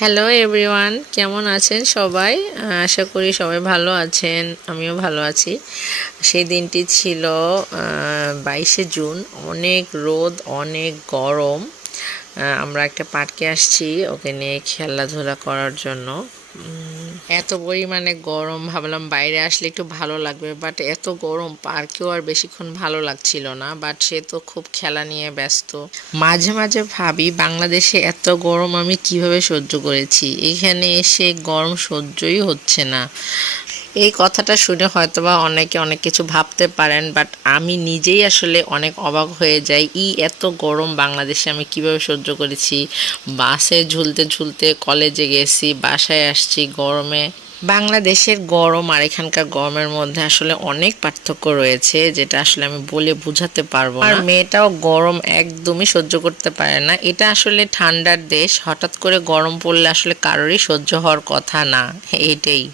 Hello everyone, কেমন আছেন সবাই? আশা করি সবাই ভালো আছেন, আমিও ভালো আছি। সেই দিনটি ছিল 22শে জুন। অনেক রোদ, অনেক গরম। আমরা একটা পার্কে আসছি ওখানে খেলাধুলা করার জন্য। এত পরিমাণে গরম, ভাবলাম বাইরে আসলে একটু ভালো লাগবে, বাট এত গরম পার্কেও আর বেশিক্ষণ ভালো লাগছিল না। বাট সে তো খুব খেলা নিয়ে ব্যস্ত। মাঝে মাঝে ভাবি বাংলাদেশে এত গরম আমি কিভাবে সহ্য করেছি, এখানে এসে গরম সহ্যই হচ্ছে না। এই কথাটা শুনে হয়তোবা অনেকে অনেক কিছু ভাবতে পারেন, বাট আমি নিজেই আসলে অনেক অবাক হয়ে যাই। এত গরম বাংলাদেশে আমি কিভাবে সহ্য করেছি। বাসে ঝুলতে ঝুলতে কলেজে গেছি, বাসায় আসছি গরমে। বাংলাদেশের গরম আর এখানকার গরমের মধ্যে আসলে অনেক পার্থক্য রয়েছে, যেটা আসলে আমি বলে বোঝাতে পারবো না। আর মেয়েটাও গরম একদমই সহ্য করতে পারে না। এটা আসলে ঠান্ডার দেশ, হঠাৎ করে গরম পড়লে আসলে কারোরই সহ্য হওয়ার কথা না, এটাই।